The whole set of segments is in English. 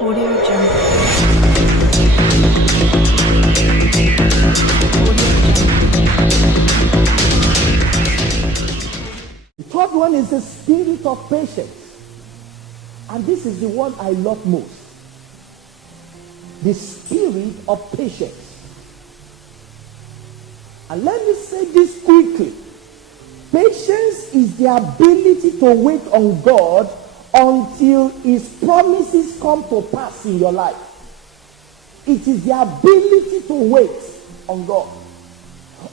Audio Jungle. The third one is the spirit of patience. And this is the one I love most. The spirit of patience. And let me say this quickly. Patience is the ability to wait on God until his promises come to pass in your life. It is the ability to wait on God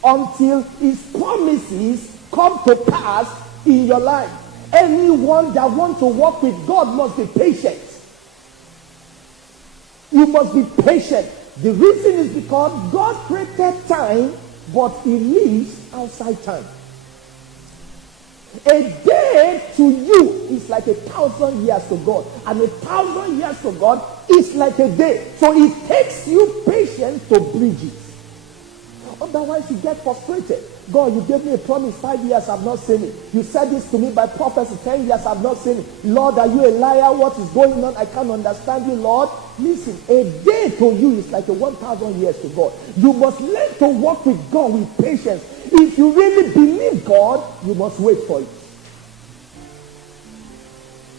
until his promises come to pass in your life. Anyone that wants to walk with God must be patient. You must be patient. The reason is because God created time, but he lives outside time. A day to you is like 1,000 years to God, and 1,000 years to God is like a day. So it takes you patience to bridge it. Otherwise you get frustrated. God, you gave me a promise 5 years, I've not seen it. You said this to me by prophecy 10 years, I've not seen it. Lord, are you a liar? What is going on? I can't understand you, Lord. Listen, a day to you is like 1,000 years to God. You must learn to walk with God with patience. If you really believe God, you must wait for it.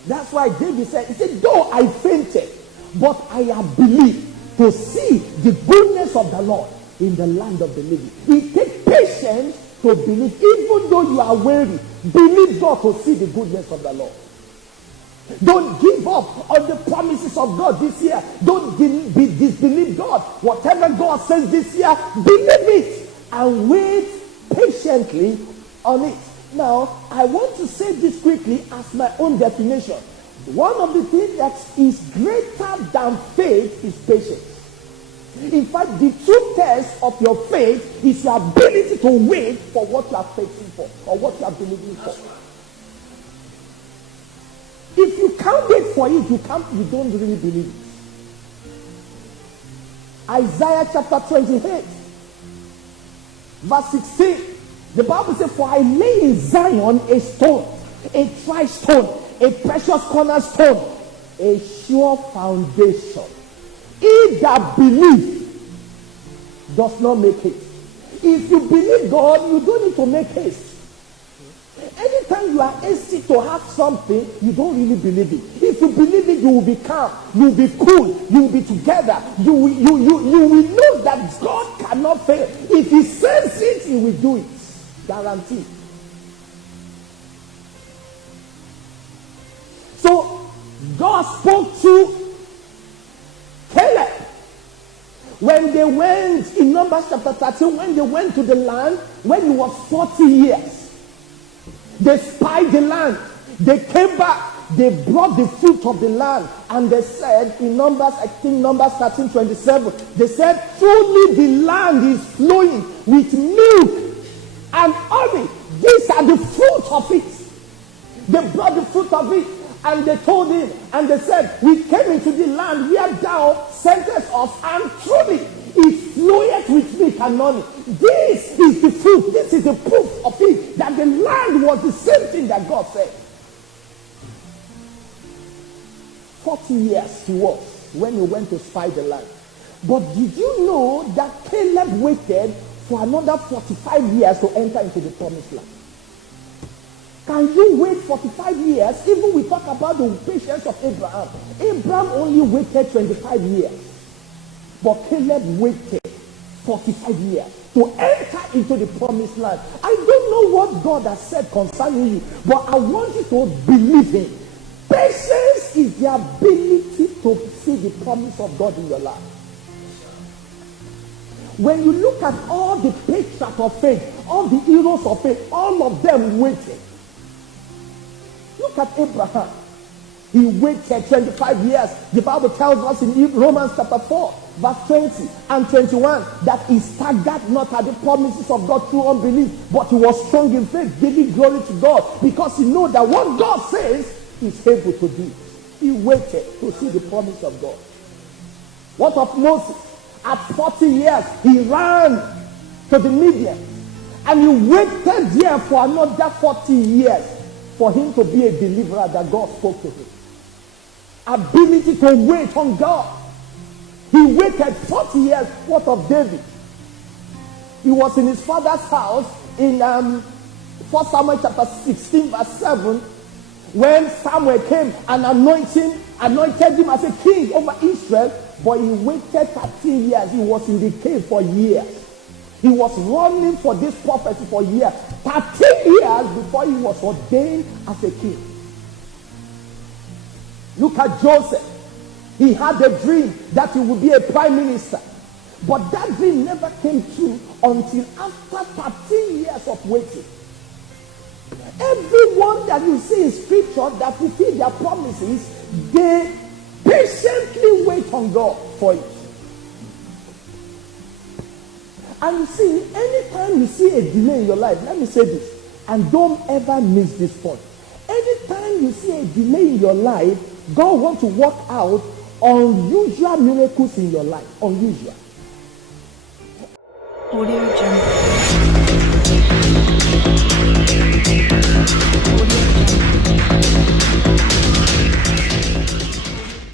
That's why David said, he said, though I fainted, but I have believed to see the goodness of the Lord in the land of the living. It takes patience to believe. Even though you are weary, believe God to see the goodness of the Lord. Don't give up on the promises of God this year. Don't disbelieve God. Whatever God says this year, believe it and wait patiently on it. Now, I want to say this quickly as my own definition. One of the things that is greater than faith is patience. In fact, the true test of your faith is your ability to wait for what you are faithful for or what you are believing for. If you can't wait for it, you don't really believe it. Isaiah chapter 28, verse 16. The Bible says, for I lay in Zion a stone, a tried stone, a precious cornerstone, a sure foundation. He that believes does not make haste. If you believe God, you don't need to make haste. Anytime you are hasty to have something, you don't really believe it. If you believe it, you will be calm, you will be cool, you will be together. You will know that God cannot fail. If he says it, he will do it. Guaranteed. So, God spoke to Caleb when they went in Numbers chapter 13, when they went to the land, when he was 40 years. They spied the land. They came back. They brought the fruit of the land. And they said in Numbers 13:27, they said, truly the land is flowing with milk and honey. These are the fruit of it. They brought the fruit of it. And they told him, and they said, we came into the land where thou sentest us, and truly it floweth with milk and honey. This is the fruit. This is the proof of it, that the land was the same thing that God said. 40 years he was when he went to spy the land. But did you know that Caleb waited for another 45 years to enter into the promised land? Can you wait 45 years? Even we talk about the patience of Abraham. Abraham only waited 25 years. But Caleb waited 45 years to enter into the promised land. I don't know what God has said concerning you, but I want you to believe him. Patience is the ability to see the promise of God in your life. When you look at all the patriarchs of faith, all the heroes of faith, all of them waited. Look at Abraham. He waited 25 years. The Bible tells us in Romans chapter 4, verse 20 and 21, that he staggered not at the promises of God through unbelief, but he was strong in faith, giving glory to God, because he knew that what God says is able to do. He waited to see the promise of God. What of Moses? At 40 years, he ran to the Midian, and he waited there for another 40 years for him to be a deliverer that God spoke to him. ability to wait on God. He waited 40 years. What of David? He was in his father's house in 1 Samuel chapter 16 verse 7 when Samuel came and anointed him as a king over Israel. But he waited 13 years. He was in the cave for years. He was running for this prophecy for years. 13 years before he was ordained as a king. Look at Joseph. He had a dream that he would be a prime minister. But that dream never came true until after 13 years of waiting. Everyone that you see in scripture that fulfill their promises, they patiently wait on God for it. And you see, anytime you see a delay in your life, let me say this, and don't ever miss this point. Anytime you see a delay in your life, God wants to work out unusual miracles in your life. Unusual. Audio Jungle.